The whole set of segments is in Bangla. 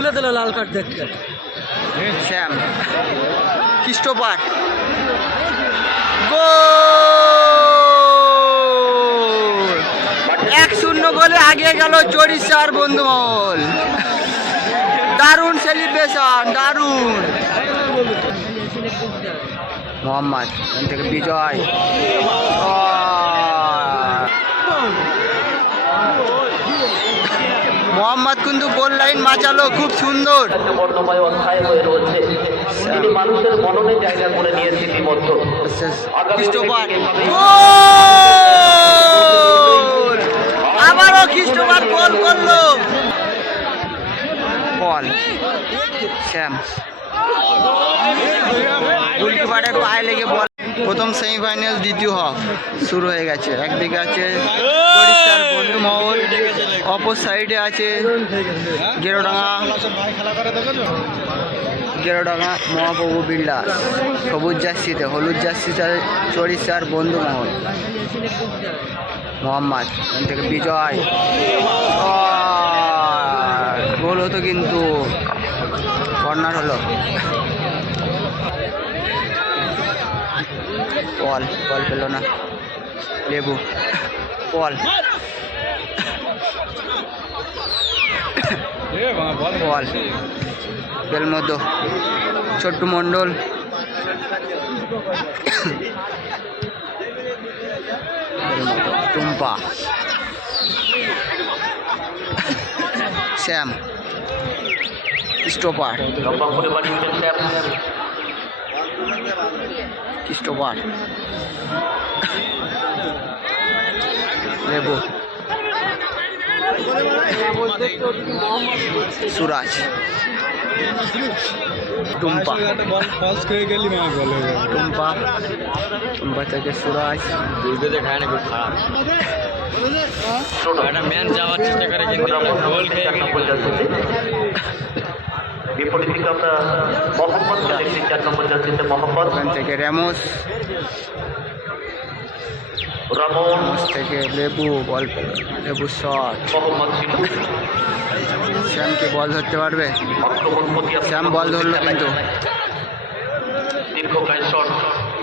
তুলে দিল লাল কার্ড দেখতে। শ্যাম খ্রিস্টপাট 1-0 গোলে আগিয়ে গেল চরিষ্যার বন্ধুমহল। দারুণ সেলিব্রেশন, দারুণ। মোহাম্মদ এখান থেকে বিজয়, মোহাম্মদ কিন্তু গোল লাইন বাঁচালো, খুব সুন্দর। বর্ণময় অধ্যায় হয়ে রয়েছে, তিনি মানুষের মননে জায়গা করে নিয়েছে বিবদ্ধ। খ্রিস্টপাট আবারও খ্রিস্টপাট গোল করলো। বল শ্যাম, গোলকিপারের পায়ে লেগে বল। প্রথম সেমিফাইনাল দ্বিতীয় হাফ শুরু হয়ে গেছে। একদিকে আছে চরিষ্যার বন্ধুমহল, অপর সাইডে আছে গেরোডাঙ্গা মহাপ্রভু বিল্ডার্স। সবুজ জার্সিতে, হলুদ জার্সিতে চরিষ্যার বন্ধুমহল। মোহাম্মদ এখান থেকে বিজয়, গোল হতো কিন্তু কর্নার হলো। বল পেল না লেবু। বল বেলমধ্য ছোট্টু মণ্ডল, টুম্পা, শ্যাম স্টোপার, স্টোপার লেবু, সুরাজ, টুম্পা, টুম্পা থেকে সুরাজ। ম্যান যাওয়ার চেষ্টা করে কিন্তু গোল খেয়ে গেল। ওখান থেকে র্যামোস, রামোস থেকে লেবু, বল লেবু শট। শ্যামকে বল ধরতে পারবে, শ্যাম বল ধরলো কিন্তু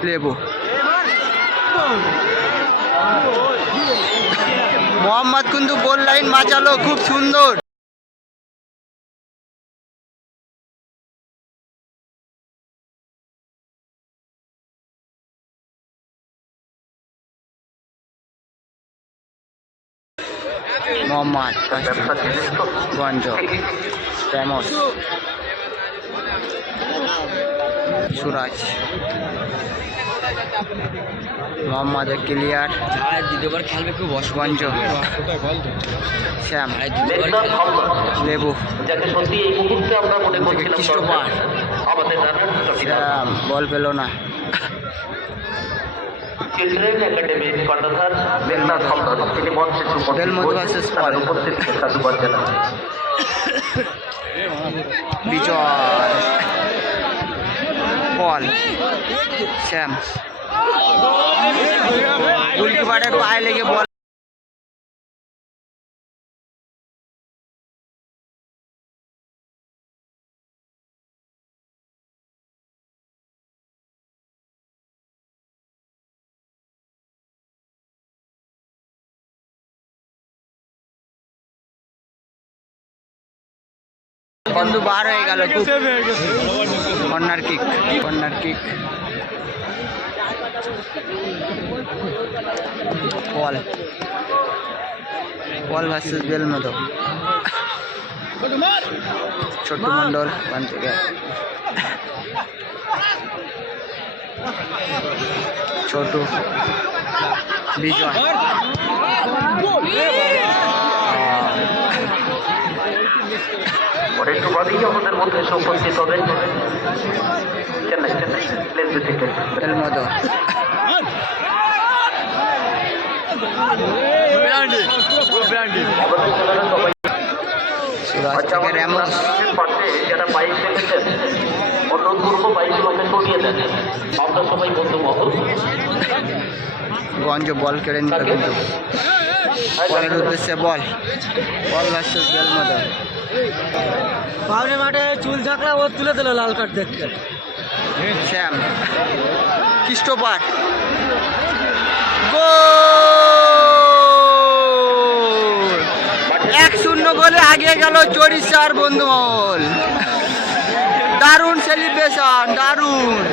লেবু। মোহাম্মদ কিন্তু গোল লাইন বাঁচালো, খুব সুন্দর। মোহাম্মদ গঞ্জ, র্যামোস, সুরাজ, মোহাম্মদের ক্লিয়ার, দ্বিতীয়বার খেলবে খুব গঞ্জ, শ্যাম, লেবু, খ্রিস্টপাট, শ্যাম বল পেল না। বিজয়, বল শ্যাম, গোলকিপারের পায়ে লেগে বল। বন্ধু বার হয়ে গেল, খুব কর্নার কিক, কর্নার কিক। বল ভার্সেস বেলমধ্য, ছোট্ট মণ্ডল ওখান থেকে ছোট বিজয়, একটু বাদেই আমাদের মধ্যে উপস্থিত হবেন চেন্নাই লেজু থেকে বেলমধ্য, সুরাজ থেকে র্যামোস, যারা বাইক দেখেছেন অনুরোধ করবো বাইকগুলোকে সরিয়ে দেন। আমরা সবাই বন্ধু মহল। গঞ্জ বল কেড়ে নিল কিন্তু বলের উদ্দেশ্যে বল ভার্সেস বেলমধ্য। বাউরি মাঠে চুল ঝাঁকড়া ও তুলে দিল লাল কার্ড দেখতে। শ্যাম খ্রিস্টপাট গোল 1-0 গোলে আগে গেল চড়িষ্যার বন্ধুমহল। দারুণ সেলিব্রেশন, দারুণ।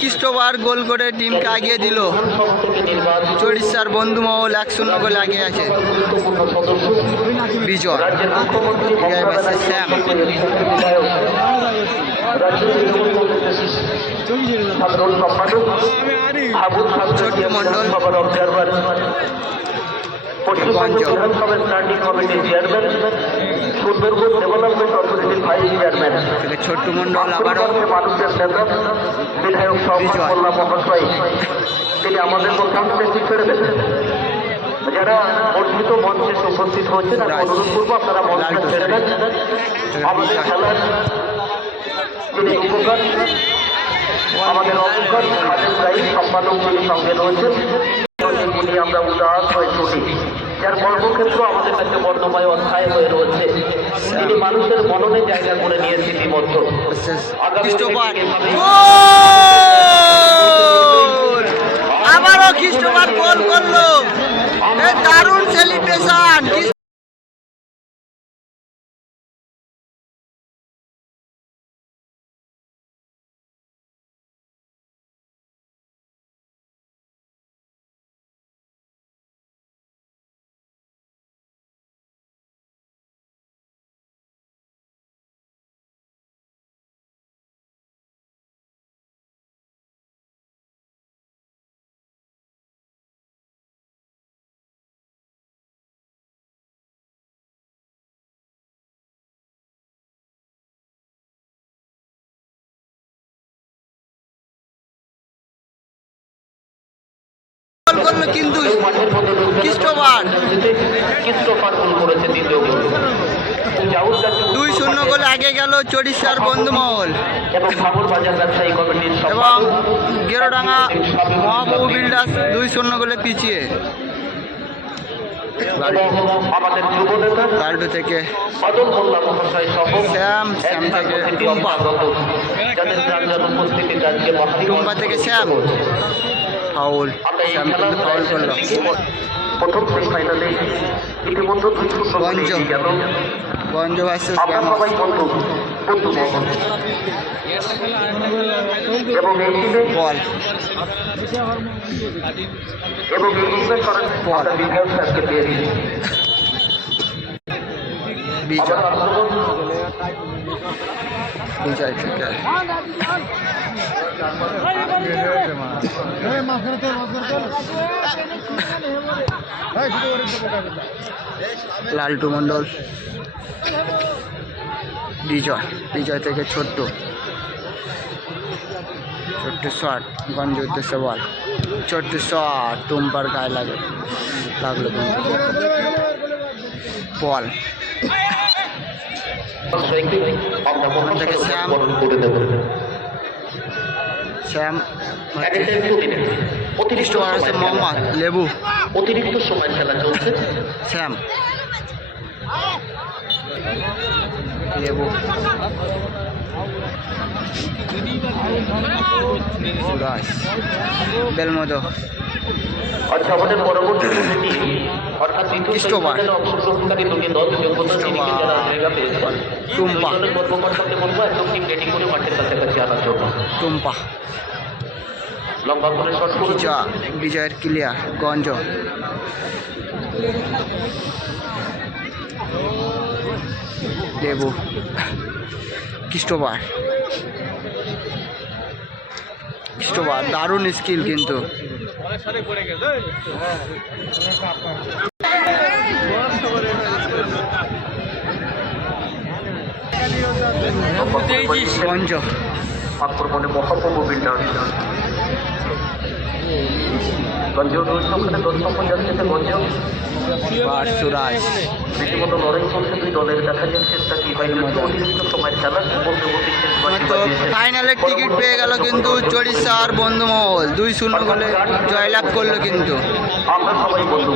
খ্রিস্টবার গোল করে টিমকে আগিয়ে দিল। চড়িষ্যার বন্ধুমহল 1-0 গোলে আগে আছে। বিজয় শ্যাম ছোট্ট মন্ডল পশ্চিমবঙ্গ বিধানসভা স্ট্যান্ডিং কমিটির চেয়ারম্যান, সুন্দরবন ডেভেলপমেন্ট অথরিটির ভাইস চেয়ারম্যান, ছোট্ট মন্ডল আবারও মানুষের নেতা বিধায়ক মোল্লা মহাশয়, তিনি আমাদের মধ্যে ছেড়ে দেন। যারা বর্ধিত মঞ্চে উপস্থিত হয়েছেন আমি অনুরোধ করবো আপনারা মঞ্চটা ছেড়ে দেন। আমাদের খেলার যিনি উপকার আমাদের অবকার খালেদ রাই সম্পাদক যিনি সঙ্গে রয়েছেন, যিনি আমরা উদাস হয়ে ছুটি, যার কর্মক্ষেত্র আমাদের কাছে বর্ণময় অধ্যায় হয়ে রয়েছে, তিনি মানুষের মননে জায়গা করে নিয়েছে ইতিমধ্যে। আবারও খ্রিস্টবার গোল করলো, দারুণ সেলিব্রেশন। করলো কিন্তু খ্রিস্টবার 2-0 গোলে আগে গেল চড়িষ্যার বন্ধুমহল এবং গেরোডাঙ্গা মহাপ্রভু বিল্ডার্স 2-0 গোলে পিছিয়ে। লাল্টু থেকে শ্যাম, শ্যাম থেকে টুম্পা, টুম্পা থেকে শ্যাম। ফাউল, শ্যাম কিন্তু ফাউল করলো। প্রথম সেমিফাইনালে ইতিমধ্যে গঞ্জ ভার্সেস সবাই বন্ধু এবং এই টিমে বল এবং এই টিমের করেন বিজ্ঞান স্যারকে পেয়ে দিই। বিজয় বিজয় থেকে লাল্টু মন্ডল, বিজয়, বিজয় থেকে ছোট্ট শট, গঞ্জ উদ্দেশ্যে বল, ছোট্ট শট, টুম্পার গায়ে লাগলো বল থেকে শ্যাম, শ্যাম অতিরিক্ত আছে মোহাম্মদ লেবু, অতিরিক্ত সময় খেলা চলছে। শ্যাম লেবু সুরাজ বেলমদো আচ্ছা আমাদের পরবর্তী প্রতিটি অর্থাৎ দ্বিতীয় ক্রিস্টোফার। সেমিফাইনালে অংশগ্রহণকারী দুটি দল যোগ্যতা নিরিখে যারা জায়গা পেয়েছেন টুম্পা। দুই দলের কর্মকর্তাকে বলবো একদম টিম রেডি করে মাঠের কাছাকাছি আনার জন্য টুম্পা লম্বা করে শট করুন বিজয়ের ক্লিয়ার গঞ্জ দেবু ক্রিস্টোফার দারুণ স্কিল কিন্তু গঞ্জ আক্রমণে মহাপ্রভু বিন্যাস গঞ্জেও রয়েছে ওখানে 10 নম্বর যাচ্ছে গঞ্জ আর সুরাজ রীতিমতো লড়াই চলছে দুই দলের দেখা যাক শেষটা কি হয় অতিরিক্ত সময়ের খেলা মধ্যবর্তী শেষ বাঁশি তো বাজিয়েছে। ফাইনালের টিকিট পেয়ে গেল কিন্তু চড়িষ্যা আর বন্ধুমহল 2-0 গোলে জয়লাভ করলো কিন্তু আমরা সবাই বন্ধু